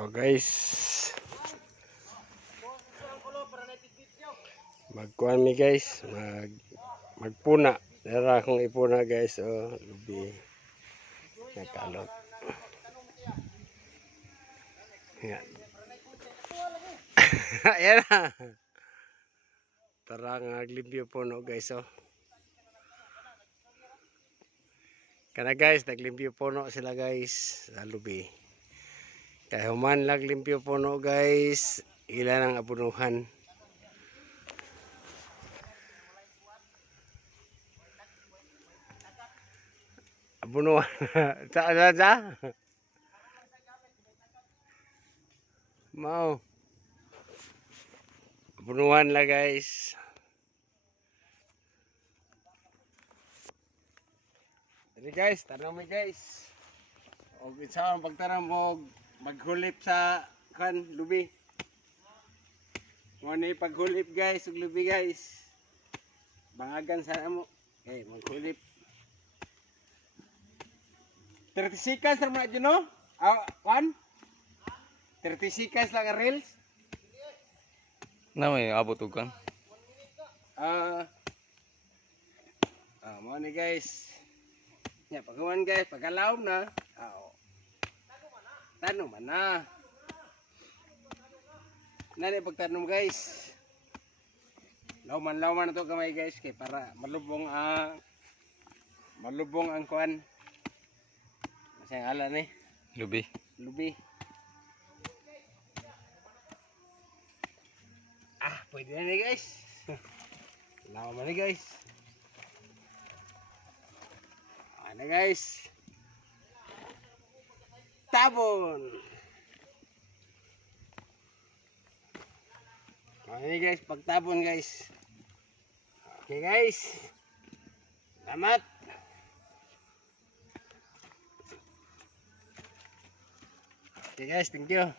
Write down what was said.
Oh guys, magkuhan mi guys, magpuna. Dara akong ipuna guys, oh lubi nakalot. Yan. Ayan na. Tara nga naglimpyo puno guys, oh. Kana guys, naglimpyo puno sila guys sa lubi. Kaya human naglimpyo puno guys, ilan ang abunuhan. Abunuhan. Sa. Mau. Abunuhan la guys. Dili guys, tanong mi guys. Og isa ang pagtanong mo maghulip sa kan lubi. Mo ni paghulip guys, ug lubi guys. Bangagan sa amo. Okay, maghulip. 30 seconds ra man dyan, no? Kan? 30 seconds lang ang reels. Na may abot og kan. Mo ni guys. Nya pagawan guys, pagalaom na. Tanong man na. Nani pagtanong guys. Lauman na to kamay guys kay para malubong ang kuan. Masayang ala ni. Lubi. Pwede na ni guys. Lauman ni guys. Ano guys? Tabon. Ini guys, pagtabon guys. Okay guys. Salamat. Okay guys, thank you.